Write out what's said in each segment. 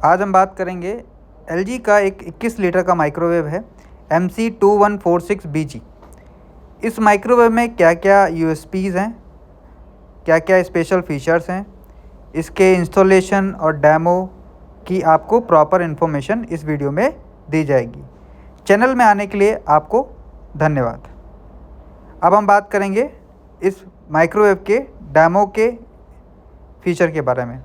आज हम बात करेंगे LG का एक 21 लीटर का माइक्रोवेव है MC2146BG। इस माइक्रोवेव में क्या क्या USPs हैं, क्या क्या स्पेशल फीचर्स हैं, इसके इंस्टॉलेशन और डेमो की आपको प्रॉपर इन्फॉर्मेशन इस वीडियो में दी जाएगी। चैनल में आने के लिए आपको धन्यवाद। अब हम बात करेंगे इस माइक्रोवेव के डेमो के फीचर के बारे में।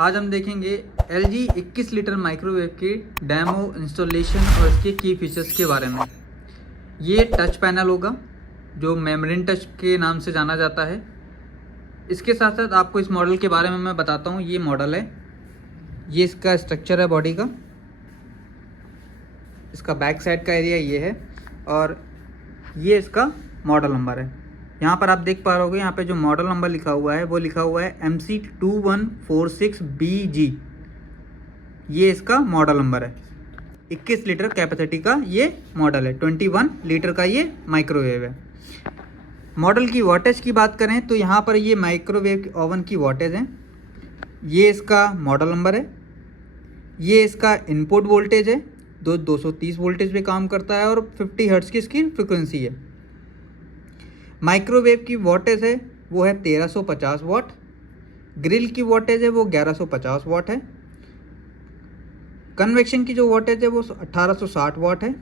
आज हम देखेंगे LG 21 लीटर माइक्रोवेव के डेमो, इंस्टॉलेशन और इसके की फीचर्स के बारे में। ये टच पैनल होगा जो मेमरिन टच के नाम से जाना जाता है। इसके साथ साथ आपको इस मॉडल के बारे में मैं बताता हूँ। ये मॉडल है, ये इसका स्ट्रक्चर है बॉडी का, इसका बैक साइड का एरिया ये है और ये इसका मॉडल नंबर है। यहाँ पर आप देख पा रहे होगे, यहाँ पे जो मॉडल नंबर लिखा हुआ है वो लिखा हुआ है MC2146BG। ये इसका मॉडल नंबर है। 21 लीटर कैपेसिटी का ये मॉडल है, 21 लीटर का ये माइक्रोवेव है। मॉडल की वॉटेज की बात करें तो यहाँ पर ये माइक्रोवेव ओवन की वॉटेज है। ये इसका मॉडल नंबर है। ये इसका इनपुट वोल्टेज है, 230 वोल्टेज पे काम करता है और 50 हर्ट्ज़ की इसकी फ्रिक्वेंसी है। माइक्रोवेव की वॉटेज है वो है 1350 वाट। ग्रिल की वॉटेज है वो 1150 वाट है। कन्वेक्शन की जो वॉटेज है वो 1860 वाट है।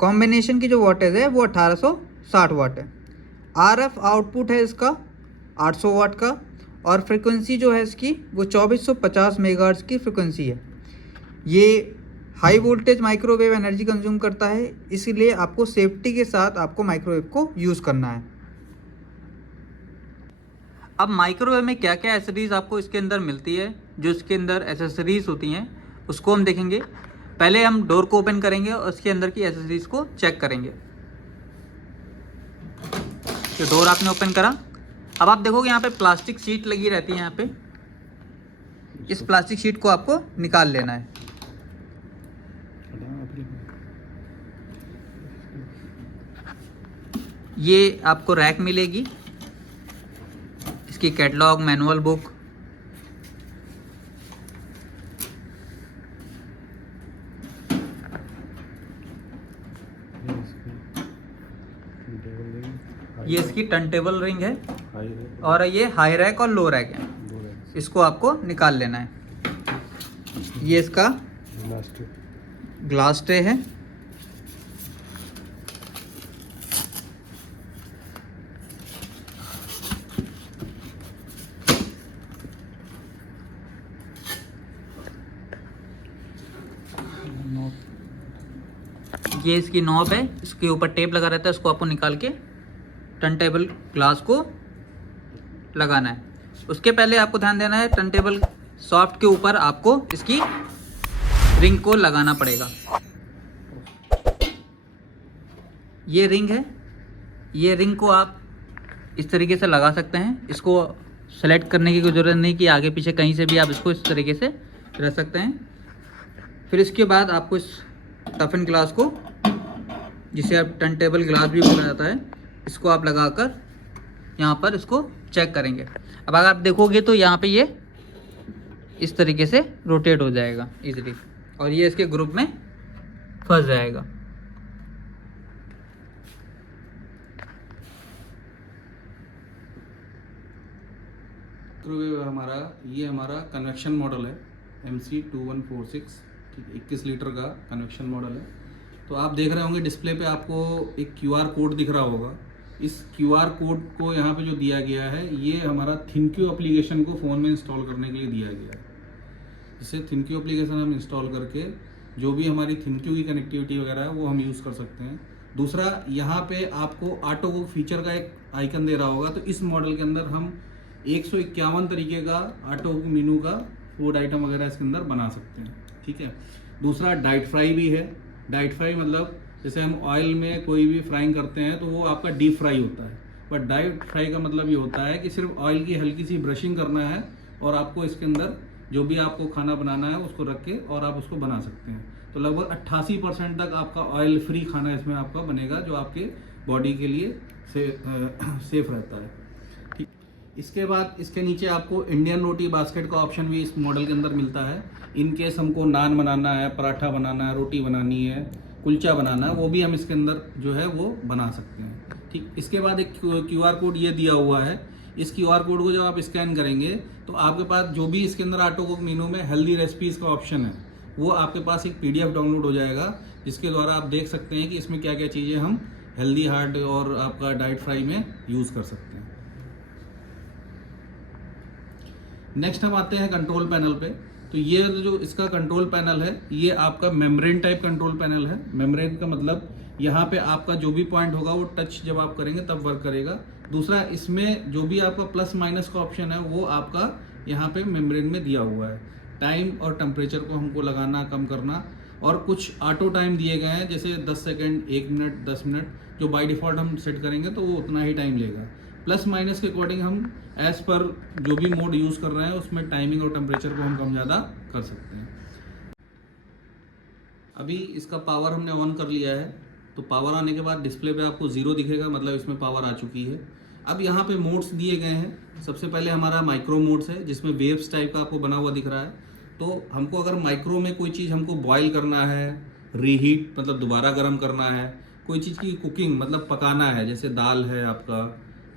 कॉम्बिनेशन की जो वॉटेज है वो 1860 वाट है। RF आउटपुट है इसका 800 वाट का और फ्रिक्वेंसी जो है इसकी वो 2450 मेगाहर्ट्ज़ की फ्रिक्वेंसी है। ये high voltage microwave energy consume करता है, इसीलिए आपको सेफ्टी के साथ आपको माइक्रोवेव को यूज़ करना है। अब माइक्रोवेव में क्या क्या एसेसरीज आपको इसके अंदर मिलती है, जो इसके अंदर एसेसरीज होती हैं उसको हम देखेंगे। पहले हम डोर को ओपन करेंगे और उसके अंदर की एसेसरीज को चेक करेंगे। तो डोर आपने ओपन करा, अब आप देखोगे यहाँ पे प्लास्टिक शीट लगी रहती है। यहाँ पे इस प्लास्टिक शीट को आपको निकाल लेना है। ये आपको रैक मिलेगी, इसकी कैटलॉग, मैनुअल बुक, ये इसकी टर्न टेबल रिंग है और ये हाई रैक और लो रैक है। इसको आपको निकाल लेना है। ये इसका ग्लास ट्रे है। ये इसकी नॉब है, इसके ऊपर टेप लगा रहता है, इसको आपको निकाल के टर्न टेबल ग्लास को लगाना है। उसके पहले आपको ध्यान देना है, टर्न टेबल सॉफ्ट के ऊपर आपको इसकी रिंग को लगाना पड़ेगा। ये रिंग है, ये रिंग को आप इस तरीके से लगा सकते हैं। इसको सेलेक्ट करने की कोई ज़रूरत नहीं कि आगे पीछे कहीं से भी आप इसको इस तरीके से रख सकते हैं। फिर इसके बाद आपको इस टफन ग्लास को, जिसे आप टर्न टेबल ग्लास भी बोला जाता है, इसको आप लगाकर यहाँ पर इसको चेक करेंगे। अब अगर आप देखोगे तो यहाँ पे ये इस तरीके से रोटेट हो जाएगा इजीली और ये इसके ग्रुप में फंस जाएगा। माइक्रोवेव हमारा कन्वेक्शन मॉडल है MC2146, ठीक है, 21 लीटर का कन्वेक्शन मॉडल है। तो आप देख रहे होंगे डिस्प्ले पे आपको एक QR कोड दिख रहा होगा। इस QR कोड को यहाँ पे जो दिया गया है, ये हमारा थिंक्यू एप्लीकेशन को फ़ोन में इंस्टॉल करने के लिए दिया गया है। इससे थिंक्यू एप्लीकेशन हम इंस्टॉल करके जो भी हमारी थिंक्यू की कनेक्टिविटी वगैरह है वो हम यूज़ कर सकते हैं। दूसरा, यहाँ पे आपको ऑटो कुक फीचर का एक आइकन दे रहा होगा। तो इस मॉडल के अंदर हम 151 तरीके का ऑटो कुक मेनू का फूड आइटम वगैरह इसके अंदर बना सकते हैं, ठीक है। दूसरा, डाइट फ्राई भी है। डाइट फ्राई मतलब जैसे हम ऑयल में कोई भी फ्राइंग करते हैं तो वो आपका डीप फ्राई होता है, बट डाइट फ्राई का मतलब ये होता है कि सिर्फ ऑयल की हल्की सी ब्रशिंग करना है और आपको इसके अंदर जो भी आपको खाना बनाना है उसको रख के और आप उसको बना सकते हैं। तो लगभग 88% तक आपका ऑयल फ्री खाना इसमें आपका बनेगा, जो आपके बॉडी के लिए सेफ रहता है। ठीक, इसके बाद इसके नीचे आपको इंडियन रोटी बास्केट का ऑप्शन भी इस मॉडल के अंदर मिलता है। इन केस हमको नान बनाना है, पराठा बनाना है, रोटी बनानी है, कुलचा बनाना है, वो भी हम इसके अंदर जो है वो बना सकते हैं। ठीक, इसके बाद एक QR कोड ये दिया हुआ है। इस QR कोड को जब आप स्कैन करेंगे तो आपके पास जो भी इसके अंदर ऑटो कुक मेनू में हेल्दी रेसिपीज़ का ऑप्शन है, वो आपके पास एक PDF डाउनलोड हो जाएगा, जिसके द्वारा आप देख सकते हैं कि इसमें क्या क्या चीज़ें हम हेल्दी हार्ट और आपका डाइट फ्राई में यूज़ कर सकते हैं। नेक्स्ट हम आते हैं कंट्रोल पैनल पे। तो ये जो इसका कंट्रोल पैनल है, ये आपका मेम्ब्रेन टाइप कंट्रोल पैनल है। मेम्ब्रेन का मतलब यहाँ पे आपका जो भी पॉइंट होगा वो टच जब आप करेंगे तब वर्क करेगा। दूसरा, इसमें जो भी आपका प्लस माइनस का ऑप्शन है वो आपका यहाँ पे मेम्ब्रेन में दिया हुआ है। टाइम और टेम्परेचर को हमको लगाना, कम करना, और कुछ ऑटो टाइम दिए गए हैं, जैसे 10 सेकेंड, 1 मिनट, 10 मिनट, जो बाय डिफ़ॉल्ट हम सेट करेंगे तो वो उतना ही टाइम लेगा। प्लस माइनस के अकॉर्डिंग हम एज पर जो भी मोड यूज़ कर रहे हैं उसमें टाइमिंग और टेम्परेचर को हम कम ज़्यादा कर सकते हैं। अभी इसका पावर हमने ऑन कर लिया है, तो पावर आने के बाद डिस्प्ले पे आपको 0 दिखेगा, मतलब इसमें पावर आ चुकी है। अब यहाँ पे मोड्स दिए गए हैं। सबसे पहले हमारा माइक्रो मोड्स है, जिसमें वेव्स टाइप का आपको बना हुआ दिख रहा है। तो हमको अगर माइक्रो में कोई चीज़ हमको बॉयल करना है, रीहीट मतलब दोबारा गर्म करना है, कोई चीज़ की कुकिंग मतलब पकाना है, जैसे दाल है आपका,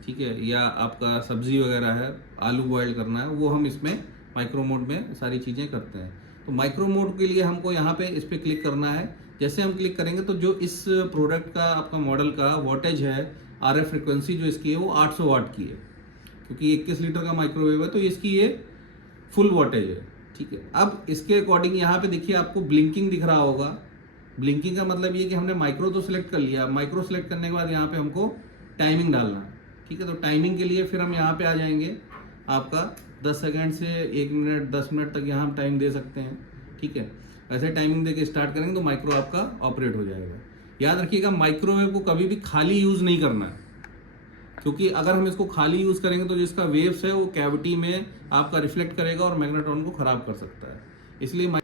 ठीक है, या आपका सब्जी वगैरह है, आलू बॉयल करना है, वो हम इसमें माइक्रो मोड में सारी चीज़ें करते हैं। तो माइक्रो मोड के लिए हमको यहाँ पे इस पर क्लिक करना है। जैसे हम क्लिक करेंगे तो जो इस प्रोडक्ट का आपका मॉडल का वॉटेज है, RF फ्रिक्वेंसी जो इसकी है वो 800 वाट की है, क्योंकि 21 लीटर का माइक्रोवेव है तो इसकी ये फुल वॉटेज है। ठीक है, अब इसके अकॉर्डिंग यहाँ पे देखिए आपको ब्लिंकिंग दिख रहा होगा। ब्लिंकिंग का मतलब ये कि हमने माइक्रो तो सिलेक्ट कर लिया। माइक्रो सिलेक्ट करने के बाद यहाँ पे हमको टाइमिंग डालना है। ठीक है, तो टाइमिंग के लिए फिर हम यहाँ पे आ जाएंगे। आपका 10 सेकेंड से 1 मिनट, 10 मिनट तक यहाँ हम टाइम दे सकते हैं। ठीक है, ऐसे टाइमिंग दे के स्टार्ट करेंगे तो माइक्रो आपका ऑपरेट हो जाएगा। याद रखिएगा, माइक्रोवेव को कभी भी खाली यूज़ नहीं करना है, क्योंकि अगर हम इसको खाली यूज़ करेंगे तो जिसका वेव्स है वो कैविटी में आपका रिफ्लेक्ट करेगा और मैग्नेट्रॉन को ख़राब कर सकता है। इसलिए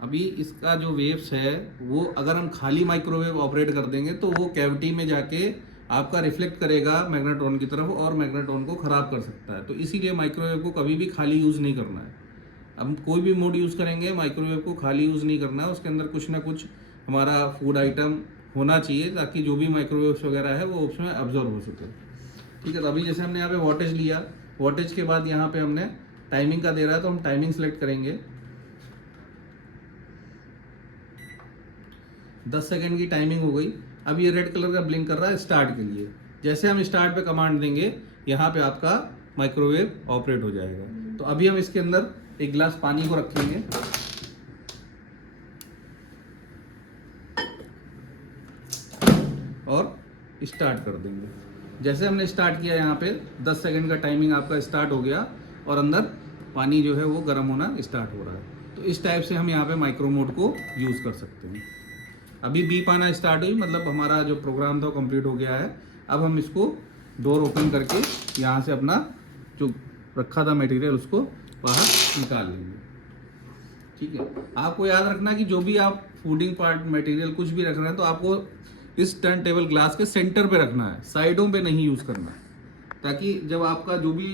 अभी इसका जो वेव्स है वो अगर हम खाली माइक्रोवेव ऑपरेट कर देंगे तो वो कैविटी में जाके आपका रिफ्लेक्ट करेगा मैग्नेट्रॉन की तरफ और मैग्नेट्रॉन को ख़राब कर सकता है। तो इसीलिए माइक्रोवेव को कभी भी खाली यूज़ नहीं करना है। हम कोई भी मोड यूज़ करेंगे, माइक्रोवेव को खाली यूज़ नहीं करना है। उसके अंदर कुछ ना कुछ हमारा फूड आइटम होना चाहिए, ताकि जो भी माइक्रोवेव्स वगैरह है वो उसमें अब्जॉर्ब हो सके। ठीक है, तो अभी जैसे हमने यहाँ पे वॉटेज लिया, वॉटेज के बाद यहाँ पे हमने टाइमिंग का दे रहा है, तो हम टाइमिंग सेलेक्ट करेंगे। 10 सेकेंड की टाइमिंग हो गई। अब ये रेड कलर का ब्लिंक कर रहा है स्टार्ट के लिए। जैसे हम स्टार्ट पे कमांड देंगे, यहाँ पे आपका माइक्रोवेव ऑपरेट हो जाएगा। तो अभी हम इसके अंदर एक गिलास पानी को रखेंगे और स्टार्ट कर देंगे। जैसे हमने स्टार्ट किया, यहाँ पे 10 सेकेंड का टाइमिंग आपका स्टार्ट हो गया और अंदर पानी जो है वो गर्म होना स्टार्ट हो रहा है। तो इस टाइप से हम यहाँ पे माइक्रो मोड को यूज़ कर सकते हैं। अभी बीप आना स्टार्ट हुई, मतलब हमारा जो प्रोग्राम था वो कंप्लीट हो गया है। अब हम इसको डोर ओपन करके यहाँ से अपना जो रखा था मटेरियल उसको बाहर निकाल लेंगे। ठीक है, आपको याद रखना कि जो भी आप फूडिंग पार्ट मटेरियल कुछ भी रख रहे हैं तो आपको इस टर्न टेबल ग्लास के सेंटर पे रखना है, साइडों पे नहीं यूज़ करना है, ताकि जब आपका जो भी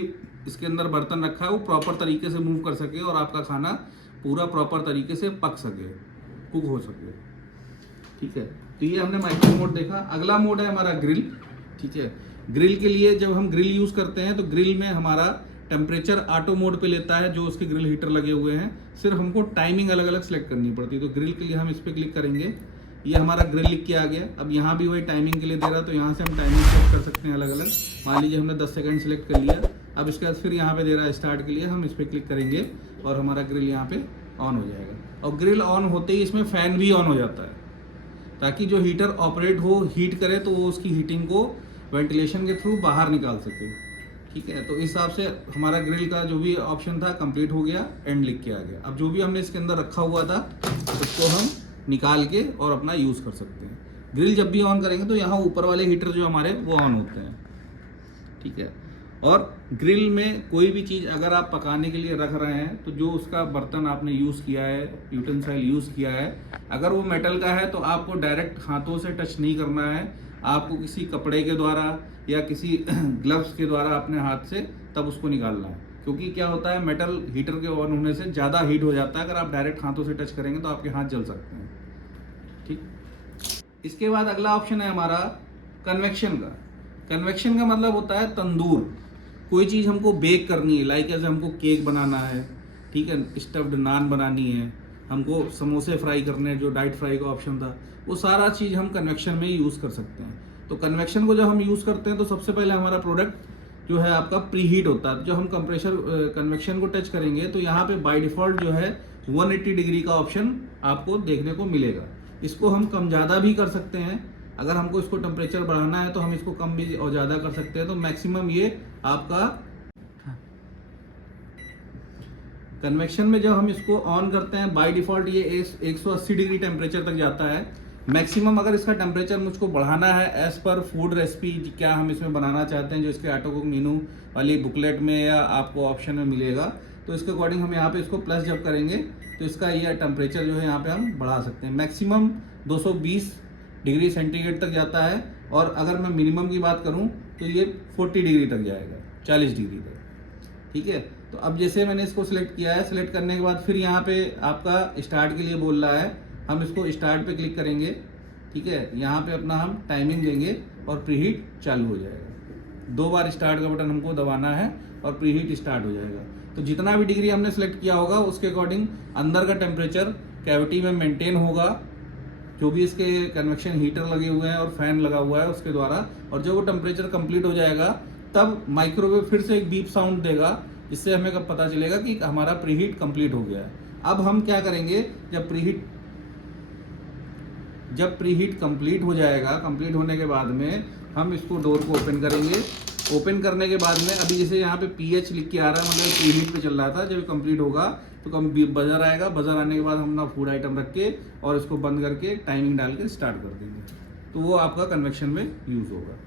इसके अंदर बर्तन रखा है वो प्रॉपर तरीके से मूव कर सके और आपका खाना पूरा प्रॉपर तरीके से पक सके, कुक हो सके। ठीक है, तो ये हमने माइक्रो मोड देखा। अगला मोड है हमारा ग्रिल। ठीक है, ग्रिल के लिए जब हम ग्रिल यूज़ करते हैं तो ग्रिल में हमारा टेम्परेचर ऑटो मोड पे लेता है, जो उसके ग्रिल हीटर लगे हुए हैं। सिर्फ हमको टाइमिंग अलग अलग सेलेक्ट करनी पड़ती है। तो ग्रिल के लिए हम इस पर क्लिक करेंगे, ये हमारा ग्रिल लिख के आ गया। अब यहाँ भी वही टाइमिंग के लिए दे रहा है, तो यहाँ से हम टाइमिंग सेलेक्ट कर सकते हैं अलग अलग। मान लीजिए हमने 10 सेकेंड सेलेक्ट कर लिया। अब इसके बाद फिर यहाँ पे दे रहा है स्टार्ट के लिए, हम इस पर क्लिक करेंगे और हमारा ग्रिल यहाँ पे ऑन हो जाएगा। और ग्रिल ऑन होते ही इसमें फ़ैन भी ऑन हो जाता है, ताकि जो हीटर ऑपरेट हो, हीट करे तो वो उसकी हीटिंग को वेंटिलेशन के थ्रू बाहर निकाल सके। ठीक है, तो इस हिसाब से हमारा ग्रिल का जो भी ऑप्शन था कंप्लीट हो गया, एंड लिख के आ गया। अब जो भी हमने इसके अंदर रखा हुआ था उसको हम निकाल के और अपना यूज़ कर सकते हैं। ग्रिल जब भी ऑन करेंगे तो यहाँ ऊपर वाले हीटर जो हमारे वो ऑन होते हैं। ठीक है, और ग्रिल में कोई भी चीज़ अगर आप पकाने के लिए रख रहे हैं तो जो उसका बर्तन आपने यूज़ किया है, यूटेंसिल यूज़ किया है, अगर वो मेटल का है तो आपको डायरेक्ट हाथों से टच नहीं करना है, आपको किसी कपड़े के द्वारा या किसी ग्लव्स के द्वारा अपने हाथ से तब उसको निकालना है। क्योंकि क्या होता है, मेटल हीटर के ऑन होने से ज़्यादा हीट हो जाता है, अगर आप डायरेक्ट हाथों से टच करेंगे तो आपके हाथ जल सकते हैं। ठीक। इसके बाद अगला ऑप्शन है हमारा कन्वेक्शन का। कन्वेक्शन का मतलब होता है तंदूर। कोई चीज़ हमको बेक करनी है, लाइक ऐसे हमको केक बनाना है, ठीक है, स्टफ्ड नान बनानी है, हमको समोसे फ्राई करने हैं, जो डाइट फ्राई का ऑप्शन था, वो सारा चीज़ हम कन्वेक्शन में यूज़ कर सकते हैं। तो कन्वेक्शन को जब हम यूज़ करते हैं तो सबसे पहले हमारा प्रोडक्ट जो है आपका प्री हीट होता है। जो हम कंप्रेशर कन्वेक्शन को टच करेंगे तो यहाँ पे बाय डिफ़ॉल्ट जो है 180 डिग्री का ऑप्शन आपको देखने को मिलेगा। इसको हम कम ज़्यादा भी कर सकते हैं, अगर हमको इसको टेम्परेचर बढ़ाना है तो हम इसको कम भी और ज़्यादा कर सकते हैं। तो मैक्सिमम ये आपका कन्वेक्शन में जब हम इसको ऑन करते हैं बाय डिफ़ॉल्ट ये 180 डिग्री टेम्परेचर तक जाता है। मैक्सिमम अगर इसका टेम्परेचर मुझको बढ़ाना है एज पर फूड रेसिपी क्या हम इसमें बनाना चाहते हैं, जो इसके ऑटो कुक मेनू वाली बुकलेट में या आपको ऑप्शन में मिलेगा, तो इसके अकॉर्डिंग हम यहाँ पे इसको प्लस जब करेंगे तो इसका ये टेम्परेचर जो है यहाँ पे हम बढ़ा सकते हैं। मैक्सिमम 220 डिग्री सेंटीग्रेड तक जाता है, और अगर मैं मिनिमम की बात करूँ तो ये 40 डिग्री तक जाएगा, 40 डिग्री तक। ठीक है, तो अब जैसे मैंने इसको सिलेक्ट किया है, सिलेक्ट करने के बाद फिर यहाँ पे आपका स्टार्ट के लिए बोल रहा है, हम इसको स्टार्ट पे क्लिक करेंगे। ठीक है, यहाँ पे अपना हम टाइमिंग देंगे और प्रीहीट चालू हो जाएगा। 2 बार स्टार्ट का बटन हमको दबाना है और प्रीहीट स्टार्ट हो जाएगा। तो जितना भी डिग्री हमने सेलेक्ट किया होगा उसके अकॉर्डिंग अंदर का टेम्परेचर कैविटी में मेंटेन होगा, जो भी इसके कन्वेक्शन हीटर लगे हुए हैं और फैन लगा हुआ है उसके द्वारा। और जब वो टेम्परेचर कंप्लीट हो जाएगा तब माइक्रोवेव फिर से एक बीप साउंड देगा, इससे हमें कब पता चलेगा कि हमारा प्रीहीट कंप्लीट हो गया है। अब हम क्या करेंगे, जब प्रीहीट कंप्लीट हो जाएगा, कंप्लीट होने के बाद में हम इसको डोर को ओपन करेंगे। ओपन करने के बाद में अभी जैसे यहाँ पे पीएच लिख के आ रहा है, मतलब प्रीहीट पे चल रहा था, जब कंप्लीट होगा तो बजर आएगा। बजर आने के बाद हम अपना फूड आइटम रख के और इसको बंद करके टाइमिंग डाल के स्टार्ट कर देंगे, तो वो आपका कन्वेक्शन में यूज होगा।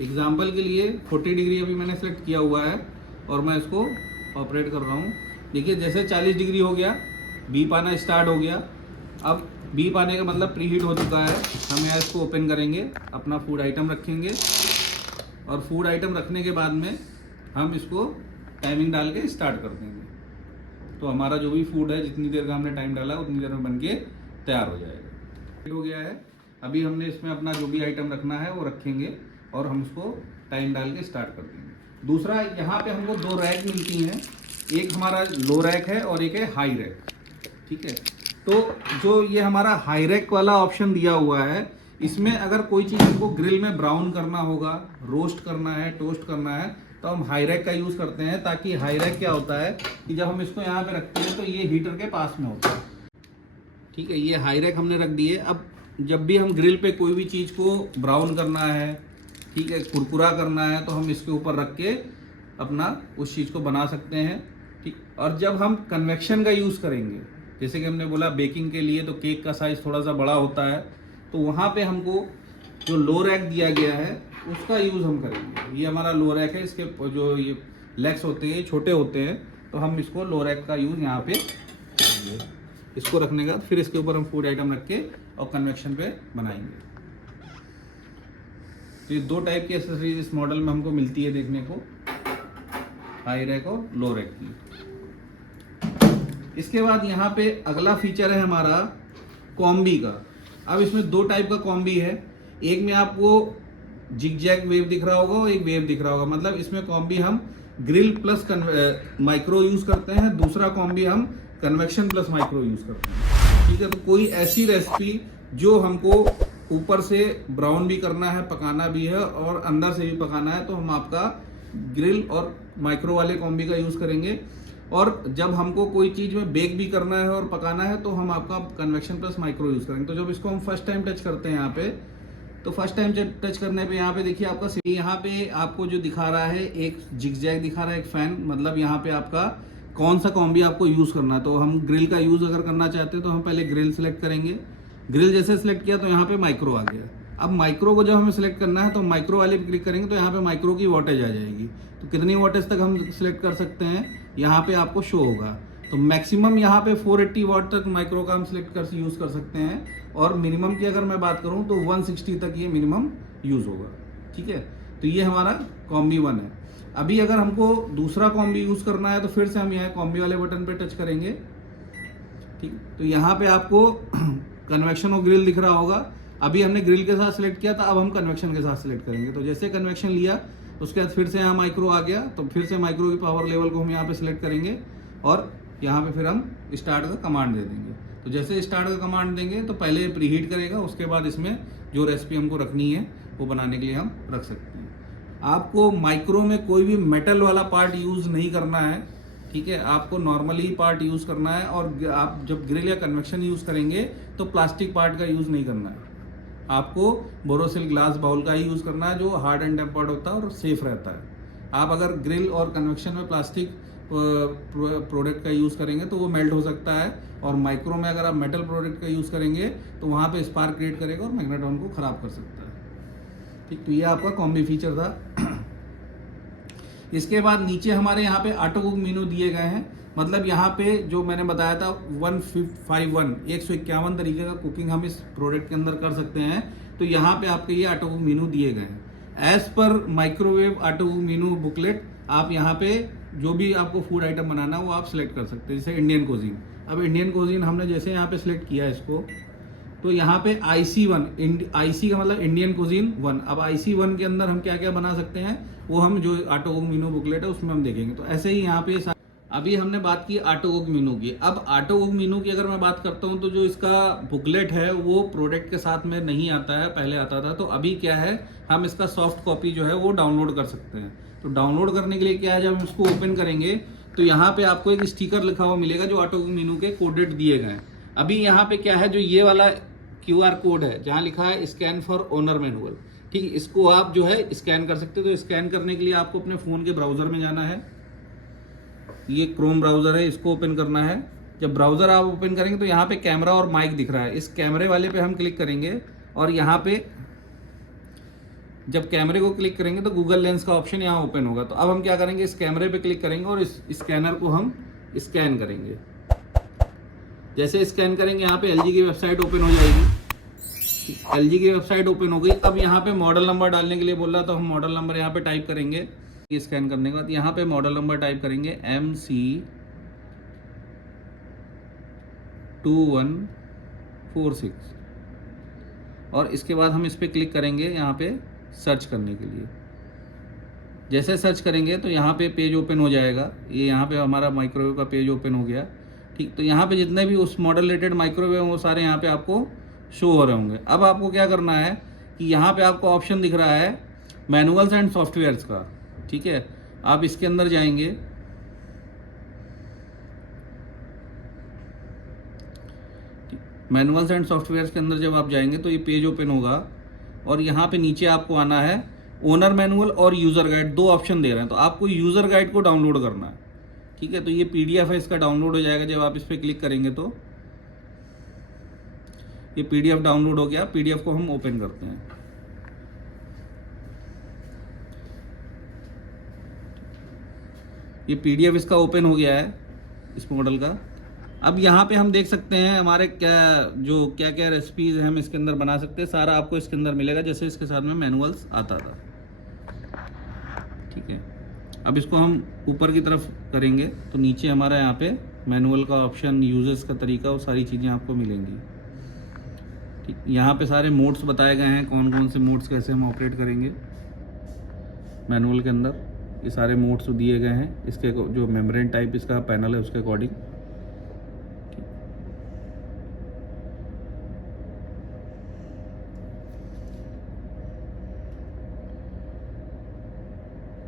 एग्जाम्पल के लिए 40 डिग्री अभी मैंने सेलेक्ट किया हुआ है और मैं इसको ऑपरेट कर रहा हूँ। देखिए जैसे 40 डिग्री हो गया, बीप आना स्टार्ट हो गया। अब बीप आने का मतलब प्रीहीट हो चुका है। हम यहाँ इसको ओपन करेंगे, अपना फूड आइटम रखेंगे और फूड आइटम रखने के बाद में हम इसको टाइमिंग डाल के स्टार्ट कर देंगे। तो हमारा जो भी फूड है, जितनी देर का हमने टाइम डाला उतनी देर में बन के तैयार हो जाएगा। हो गया है, अभी हमने इसमें अपना जो भी आइटम रखना है वो रखेंगे और हम उसको टाइम डाल के स्टार्ट कर देंगे। दूसरा, यहाँ पे हमको 2 रैक मिलती हैं, एक हमारा लो रैक है और एक है हाई रैक। ठीक है, तो जो ये हमारा हाई रैक वाला ऑप्शन दिया हुआ है, इसमें अगर कोई चीज़ हमको ग्रिल में ब्राउन करना होगा, रोस्ट करना है, टोस्ट करना है, तो हम हाई रैक का यूज़ करते हैं। ताकि हाई रैक क्या होता है कि जब हम इसको यहाँ पे रखते हैं तो ये हीटर के पास में होता है। ठीक है, ये हाई रैक हमने रख दिए। अब जब भी हम ग्रिल पे कोई भी चीज़ को ब्राउन करना है, ठीक है, कुरकुरा करना है, तो हम इसके ऊपर रख के अपना उस चीज़ को बना सकते हैं। ठीक, और जब हम कन्वेक्शन का यूज़ करेंगे, जैसे कि हमने बोला बेकिंग के लिए तो केक का साइज़ थोड़ा सा बड़ा होता है, तो वहाँ पे हमको जो लो रैक दिया गया है उसका यूज़ हम करेंगे। ये हमारा लो रैक है, इसके जो ये लेग्स होते हैं छोटे होते हैं, तो हम इसको लो रैक का यूज़ यहाँ पे करेंगे। इसको रखने का फिर इसके ऊपर हम फूड आइटम रख के और कन्वेक्शन पे बनाएंगे। तो ये 2 टाइप की एक्सेसरीज इस मॉडल में हमको मिलती है देखने को, हाई रैक और लो रैक की। इसके बाद यहाँ पे अगला फीचर है हमारा कॉम्बी का। अब इसमें 2 टाइप का कॉम्बी है, एक में आपको जिग-जैग वेव दिख रहा होगा और एक वेव दिख रहा होगा। मतलब इसमें कॉम्बी हम ग्रिल प्लस माइक्रो यूज करते हैं, दूसरा कॉम्बी हम कन्वेक्शन प्लस माइक्रो यूज करते हैं। ठीक है, तो कोई ऐसी रेसिपी जो हमको ऊपर से ब्राउन भी करना है, पकाना भी है और अंदर से भी पकाना है, तो हम आपका ग्रिल और माइक्रो वाले कॉम्बी का यूज़ करेंगे। और जब हमको कोई चीज़ में बेक भी करना है और पकाना है, तो हम आपका कन्वेक्शन प्लस माइक्रो यूज़ करेंगे। तो जब इसको हम फर्स्ट टाइम टच करते हैं यहाँ पे, तो फर्स्ट टाइम टच करने पे यहाँ पे देखिए आपका यहाँ पे आपको जो दिखा रहा है, एक जिग-जैग दिखा रहा है, एक फैन, मतलब यहाँ पे आपका कौन सा कॉम्बी आपको यूज़ करना है। तो हम ग्रिल का यूज़ अगर करना चाहते हैं तो हम पहले ग्रिल सेलेक्ट करेंगे। ग्रिल जैसे सेलेक्ट किया तो यहाँ पे माइक्रो आ गया। अब माइक्रो को जब हमें सेलेक्ट करना है तो माइक्रो वाले पे क्लिक करेंगे तो यहाँ पे माइक्रो की वॉटेज आ जाएगी। तो कितनी वॉटेज तक हम सिलेक्ट कर सकते हैं यहाँ पे आपको शो होगा। तो मैक्सिमम यहाँ पे 480 वाट तक माइक्रो का हम सिलेक्ट कर यूज़ कर सकते हैं, और मिनिमम की अगर मैं बात करूँ तो 160 तक ये मिनिमम यूज़ होगा। ठीक है, तो ये हमारा कॉम्बी 1 है। अभी अगर हमको दूसरा कॉम्बी यूज़ करना है तो फिर से हम यहाँ कॉम्बी वाले बटन पे टच करेंगे। ठीक, तो यहाँ पे आपको कन्वेक्शन और ग्रिल दिख रहा होगा। अभी हमने ग्रिल के साथ सिलेक्ट किया था, अब हम कन्वेक्शन के साथ सिलेक्ट करेंगे। तो जैसे कन्वेक्शन लिया उसके बाद फिर से यहाँ माइक्रो आ गया, तो फिर से माइक्रो की पावर लेवल को हम यहाँ पे सिलेक्ट करेंगे और यहाँ पे फिर हम स्टार्ट का कमांड दे देंगे। तो जैसे स्टार्ट का कमांड देंगे तो पहले प्रीहीट करेगा, उसके बाद इसमें जो रेसिपी हमको रखनी है वो बनाने के लिए हम रख सकते हैं। आपको माइक्रो में कोई भी मेटल वाला पार्ट यूज़ नहीं करना है। ठीक है, आपको नॉर्मली पार्ट यूज़ करना है, और आप जब ग्रिल या कन्वेक्शन यूज़ करेंगे तो प्लास्टिक पार्ट का यूज़ नहीं करना है। आपको बोरोसिल ग्लास बाउल का ही यूज़ करना है जो हार्ड एंड टेम्पर्ड होता है और सेफ रहता है। आप अगर ग्रिल और कन्वेक्शन में प्लास्टिक प्रोडक्ट का यूज़ करेंगे तो वो मेल्ट हो सकता है, और माइक्रो में अगर आप मेटल प्रोडक्ट का यूज़ करेंगे तो वहाँ पे स्पार्क क्रिएट करेगा और मैग्नेट्रॉन को ख़राब कर सकता है। ठीक, तो ये आपका कॉम्बी फीचर था। इसके बाद नीचे हमारे यहाँ पे ऑटो कुक मेनू दिए गए हैं। मतलब यहाँ पे जो मैंने बताया था 151 तरीके का कुकिंग हम इस प्रोडक्ट के अंदर कर सकते हैं। तो यहाँ पे आपके ये ऑटो कुक मेनू दिए गए हैं। एज पर microwave auto cook menu booklet, आप यहाँ पे जो भी आपको फूड आइटम बनाना है वो आप सिलेक्ट कर सकते हैं। जैसे इंडियन कोजीन, अब इंडियन कोजीन हमने जैसे यहाँ पे सिलेक्ट किया इसको, तो यहाँ पे IC1, IC का मतलब इंडियन कुजीन 1। अब IC1 के अंदर हम क्या क्या बना सकते हैं वो हम जो ऑटो कुक मेनू बुकलेट है उसमें हम देखेंगे। तो ऐसे ही यहाँ पे अभी हमने बात की ऑटो कुक मेनू की। अब ऑटो कुक मेनू की अगर मैं बात करता हूँ तो जो इसका बुकलेट है वो प्रोडक्ट के साथ में नहीं आता है, पहले आता था। तो अभी क्या है, हम इसका सॉफ्ट कॉपी जो है वो डाउनलोड कर सकते हैं। तो डाउनलोड करने के लिए क्या है, जब हम इसको ओपन करेंगे तो यहाँ पे आपको एक स्टिकर लिखा हुआ मिलेगा जो ऑटो कुक मेनू के कोडेड दिए गए हैं। अभी यहाँ पे क्या है, जो ये वाला QR कोड है जहाँ लिखा है स्कैन फॉर ओनर मैनुअल, ठीक है, इसको आप जो है स्कैन कर सकते हो। तो स्कैन करने के लिए आपको अपने फ़ोन के ब्राउज़र में जाना है। ये क्रोम ब्राउज़र है, इसको ओपन करना है। जब ब्राउज़र आप ओपन करेंगे तो यहाँ पे कैमरा और माइक दिख रहा है, इस कैमरे वाले पे हम क्लिक करेंगे, और यहाँ पे जब कैमरे को क्लिक करेंगे तो गूगल लेंस का ऑप्शन यहाँ ओपन होगा। तो अब हम क्या करेंगे, इस कैमरे पे क्लिक करेंगे और इस स्कैनर को हम स्कैन करेंगे। जैसे स्कैन करेंगे यहाँ पे LG की वेबसाइट ओपन हो जाएगी। LG की वेबसाइट ओपन हो गई। अब यहाँ पे मॉडल नंबर डालने के लिए बोल रहा, तो हम मॉडल नंबर यहाँ पे टाइप करेंगे। ये स्कैन करने के बाद यहाँ पे मॉडल नंबर टाइप करेंगे MC2146, और इसके बाद हम इस पर क्लिक करेंगे यहाँ पे सर्च करने के लिए। जैसे सर्च करेंगे तो यहाँ पे पेज ओपन हो जाएगा। ये यहाँ पे हमारा माइक्रोवेव का पेज ओपन हो गया। ठीक, तो यहाँ पे जितने भी उस मॉडल रिलेटेड माइक्रोवेव वो सारे यहाँ पे आपको शो हो रहे होंगे। अब आपको क्या करना है कि यहाँ पे आपको ऑप्शन दिख रहा है मैनुअल्स एंड सॉफ्टवेयर्स का। ठीक है, आप इसके अंदर जाएंगे। मैनुअल्स एंड सॉफ्टवेयर्स के अंदर जब आप जाएंगे तो ये पेज ओपन होगा, और यहाँ पे नीचे आपको आना है ओनर मैनुअल और यूज़र गाइड, दो ऑप्शन दे रहे हैं। तो आपको यूज़र गाइड को डाउनलोड करना है। ठीक है, तो ये PDF है, इसका डाउनलोड हो जाएगा। जब आप इस पर क्लिक करेंगे तो ये PDF डाउनलोड हो गया। PDF को हम ओपन करते हैं। ये PDF इसका ओपन हो गया है इस मॉडल का। अब यहाँ पे हम देख सकते हैं हमारे क्या क्या रेसिपीज़ हम इसके अंदर बना सकते हैं। सारा आपको इसके अंदर मिलेगा, जैसे इसके साथ में मैनुअल्स आता था। ठीक है, अब इसको हम ऊपर की तरफ करेंगे तो नीचे हमारा यहाँ पे मैनुअल का ऑप्शन, यूजर्स का तरीका, वो सारी चीज़ें आपको मिलेंगी। ठीक, यहाँ पे सारे मोड्स बताए गए हैं, कौन कौन से मोड्स कैसे हम ऑपरेट करेंगे मैनुअल के अंदर। ये सारे मोड्स दिए गए हैं, इसके जो मेम्ब्रेन टाइप इसका पैनल है उसके अकॉर्डिंग।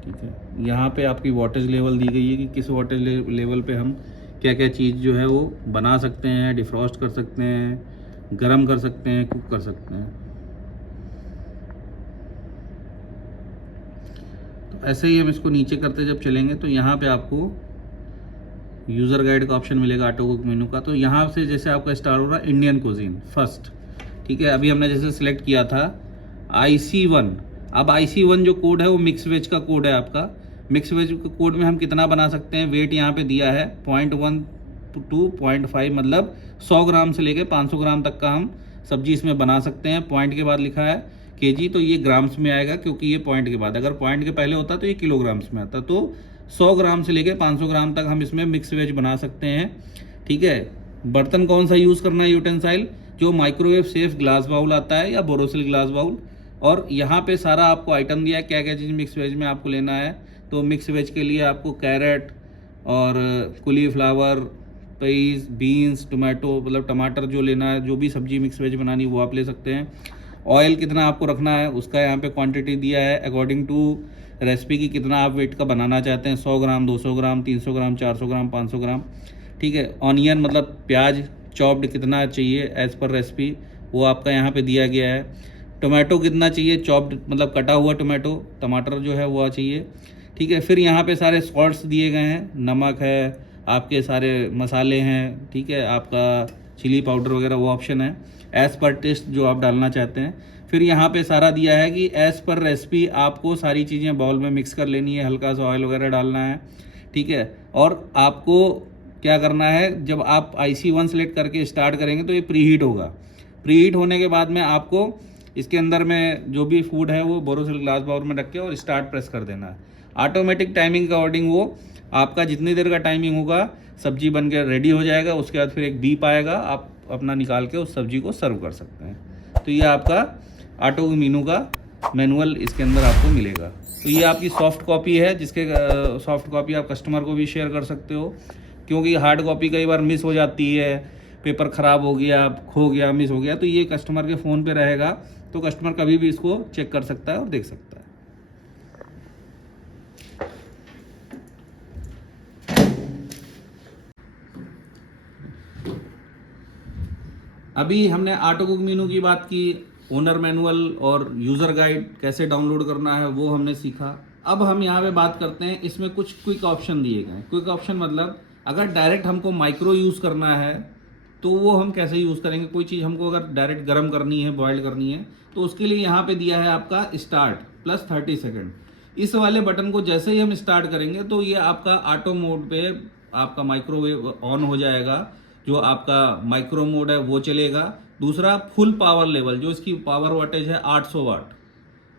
ठीक है, यहाँ पे आपकी वाटेज लेवल दी गई है कि किस वाटेज लेवल पे हम क्या क्या चीज़ जो है वो बना सकते हैं, डिफ्रॉस्ट कर सकते हैं, गरम कर सकते हैं, कुक कर सकते हैं। तो ऐसे ही हम इसको नीचे करते जब चलेंगे तो यहाँ पे आपको यूज़र गाइड का ऑप्शन मिलेगा ऑटो कुक मेनू का। तो यहाँ से जैसे आपका स्टार्ट हो रहा है इंडियन कुजीन फर्स्ट, ठीक है। अभी हमने जैसे सिलेक्ट किया था IC1, अब IC1 जो कोड है वो मिक्स वेज का कोड है आपका। मिक्स वेज के कोड में हम कितना बना सकते हैं, वेट यहाँ पे दिया है 0.1 to 0.5, मतलब 100 ग्राम से लेके 500 ग्राम तक का हम सब्जी इसमें बना सकते हैं। पॉइंट के बाद लिखा है केजी, तो ये ग्राम्स में आएगा क्योंकि ये पॉइंट के बाद, अगर पॉइंट के पहले होता तो ये किलोग्राम्स में आता। तो 100 ग्राम से लेके 500 ग्राम तक हम इसमें मिक्स वेज बना सकते हैं, ठीक है। बर्तन कौन सा यूज़ करना है, यूटेंसाइल जो माइक्रोवेव सेफ ग्लास बाउल आता है या बोरोसिल ग्लास बाउल। और यहाँ पे सारा आपको आइटम दिया है क्या क्या चीज़ मिक्स वेज में आपको लेना है। तो मिक्स वेज के लिए आपको कैरेट और कॉलीफ्लावर, पेज, बीन्स, टोमेटो, मतलब टमाटर जो लेना है, जो भी सब्जी मिक्स वेज बनानी वो आप ले सकते हैं। ऑयल कितना आपको रखना है उसका यहाँ पे क्वांटिटी दिया है अकॉर्डिंग टू रेसिपी की, कितना आप वेट का बनाना चाहते हैं, 100 ग्राम, 200 ग्राम, 300 ग्राम, 400 ग्राम, 500 ग्राम, ठीक है। ऑनियन मतलब प्याज चॉप्ड कितना चाहिए एज़ पर रेसिपी वो आपका यहाँ पे दिया गया है। टोमेटो कितना चाहिए चॉप्ड, मतलब कटा हुआ टोमेटो, टमाटर जो है वो चाहिए, ठीक है। फिर यहाँ पे सारे सॉल्ट्स दिए गए हैं, नमक है, आपके सारे मसाले हैं, ठीक है, आपका चिली पाउडर वगैरह वो ऑप्शन है, एज़ पर टेस्ट जो आप डालना चाहते हैं। फिर यहाँ पे सारा दिया है कि एज़ पर रेसिपी आपको सारी चीज़ें बाउल में मिक्स कर लेनी है, हल्का सा ऑयल वगैरह डालना है, ठीक है। और आपको क्या करना है, जब आप IC1 सेलेक्ट करके स्टार्ट करेंगे तो ये प्री हीट होगा। प्री हीट होने के बाद में आपको इसके अंदर में जो भी फूड है वो बोरोसिल ग्लास बाउल में रख के और स्टार्ट प्रेस कर देना है। ऑटोमेटिक टाइमिंग के अकॉर्डिंग वो आपका जितनी देर का टाइमिंग होगा सब्जी बन के रेडी हो जाएगा। उसके बाद फिर एक बीप आएगा, आप अपना निकाल के उस सब्जी को सर्व कर सकते हैं। तो ये आपका ऑटो मेनू का मैनुअल इसके अंदर आपको मिलेगा। तो ये आपकी सॉफ्ट कॉपी है, जिसके सॉफ्ट कॉपी आप कस्टमर को भी शेयर कर सकते हो, क्योंकि हार्ड कॉपी कई बार मिस हो जाती है, पेपर ख़राब हो गया, खो गया, मिस हो गया, तो ये कस्टमर के फ़ोन पे रहेगा, तो कस्टमर कभी भी इसको चेक कर सकता है और देख सकता है। अभी हमने ऑटो कुक मेनू की बात की, ओनर मैनुअल और यूज़र गाइड कैसे डाउनलोड करना है वो हमने सीखा। अब हम यहाँ पे बात करते हैं, इसमें कुछ क्विक ऑप्शन दिए गए हैं। क्विक ऑप्शन मतलब अगर डायरेक्ट हमको माइक्रो यूज़ करना है तो वो हम कैसे यूज़ करेंगे। कोई चीज़ हमको अगर डायरेक्ट गर्म करनी है, बॉयल करनी है, तो उसके लिए यहाँ पे दिया है आपका स्टार्ट प्लस 30 सेकेंड। इस वाले बटन को जैसे ही हम स्टार्ट करेंगे तो ये आपका ऑटो मोड पे आपका माइक्रोवेव ऑन हो जाएगा, जो आपका माइक्रो मोड है वो चलेगा। दूसरा फुल पावर लेवल, जो इसकी पावर वाटेज है 800 वाट,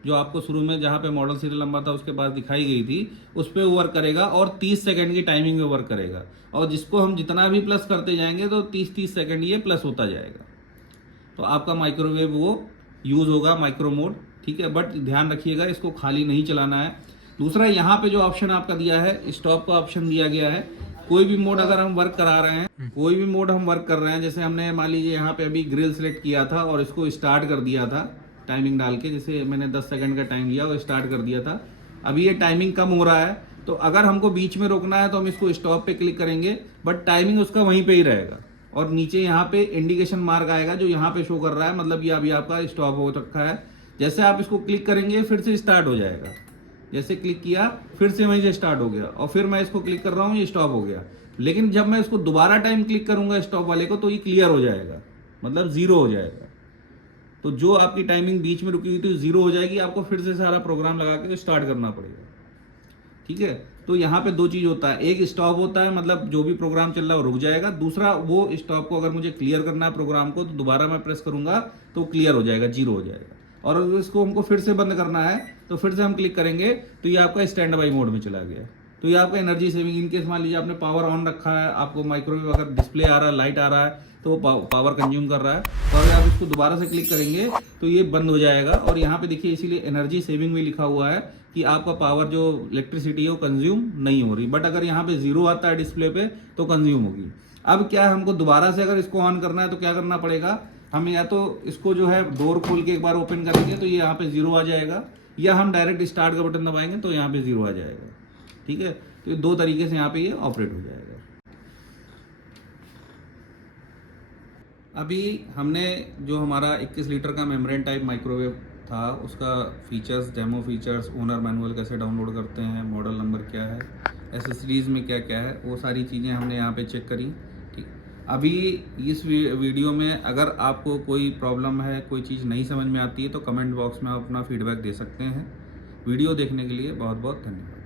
जो आपको शुरू में जहाँ पे मॉडल सीरियल नंबर था उसके पास दिखाई गई थी, उस पर वर्क करेगा और 30 सेकंड की टाइमिंग में वर्क करेगा। और जिसको हम जितना भी प्लस करते जाएंगे तो 30-30 सेकंड ये प्लस होता जाएगा। तो आपका माइक्रोवेव वो यूज़ होगा माइक्रो मोड, ठीक है। बट ध्यान रखिएगा इसको खाली नहीं चलाना है। दूसरा यहाँ पे जो ऑप्शन आपका दिया है, स्टॉप का ऑप्शन दिया गया है। कोई भी मोड अगर हम वर्क करा रहे हैं, कोई भी मोड हम वर्क कर रहे हैं, जैसे हमने मान लीजिए यहाँ पे अभी ग्रिल सेलेक्ट किया था और इसको स्टार्ट कर दिया था टाइमिंग डाल के, जैसे मैंने 10 सेकंड का टाइम लिया और स्टार्ट कर दिया था। अभी ये टाइमिंग कम हो रहा है, तो अगर हमको बीच में रोकना है तो हम इसको स्टॉप पे क्लिक करेंगे, बट टाइमिंग उसका वहीं पे ही रहेगा। और नीचे यहाँ पे इंडिकेशन मार्क आएगा जो यहाँ पे शो कर रहा है, मतलब ये अभी आपका स्टॉप हो रखा है। जैसे आप इसको क्लिक करेंगे फिर से स्टार्ट हो जाएगा। जैसे क्लिक किया फिर से वहीं से स्टार्ट हो गया, और फिर मैं इसको क्लिक कर रहा हूँ, ये स्टॉप हो गया। लेकिन जब मैं इसको दोबारा टाइम क्लिक करूंगा स्टॉप वाले को, तो ये क्लियर हो जाएगा, मतलब जीरो हो जाएगा। तो जो आपकी टाइमिंग बीच में रुकी हुई थी जीरो हो जाएगी, आपको फिर से सारा प्रोग्राम लगा के स्टार्ट करना पड़ेगा, ठीक है। तो यहाँ पे दो चीज़ होता है, एक स्टॉप होता है, मतलब जो भी प्रोग्राम चल रहा है वो रुक जाएगा। दूसरा वो स्टॉप को अगर मुझे क्लियर करना है प्रोग्राम को, तो दोबारा मैं प्रेस करूंगा तो क्लियर हो जाएगा, जीरो हो जाएगा। और अगर इसको हमको फिर से बंद करना है तो फिर से हम क्लिक करेंगे तो ये आपका स्टैंड बाई मोड में चला गया। तो ये आपका एनर्जी सेविंग, इनकेस मान लीजिए आपने पावर ऑन रखा है, आपको माइक्रोवेव अगर डिस्प्ले आ रहा है, लाइट आ रहा है, तो वो पावर कंज्यूम कर रहा है, तो अगर आप इसको दोबारा से क्लिक करेंगे तो ये बंद हो जाएगा। और यहाँ पे देखिए इसीलिए एनर्जी सेविंग में लिखा हुआ है कि आपका पावर जो इलेक्ट्रिसिटी है वो कंज्यूम नहीं हो रही। बट अगर यहाँ पे जीरो आता है डिस्प्ले पे तो कंज्यूम होगी। अब क्या है, हमको दोबारा से अगर इसको ऑन करना है तो क्या करना पड़ेगा, हम या तो इसको जो है डोर खोल के एक बार ओपन करेंगे तो ये यहाँ पे जीरो आ जाएगा, या हम डायरेक्ट स्टार्ट का बटन दबाएंगे तो यहाँ पे जीरो आ जाएगा, ठीक है। तो ये दो तरीके से यहाँ पे ये ऑपरेट हो जाएगा। अभी हमने जो हमारा 21 लीटर का मेम्ब्रेन टाइप माइक्रोवेव था उसका features, demo features, owner manual कैसे डाउनलोड करते हैं, मॉडल नंबर क्या है, एसेसरीज़ में क्या क्या है, वो सारी चीज़ें हमने यहाँ पे चेक करी। ठीक, अभी इस वीडियो में अगर आपको कोई प्रॉब्लम है, कोई चीज़ नहीं समझ में आती है तो कमेंट बॉक्स में आप अपना फीडबैक दे सकते हैं। वीडियो देखने के लिए बहुत बहुत धन्यवाद।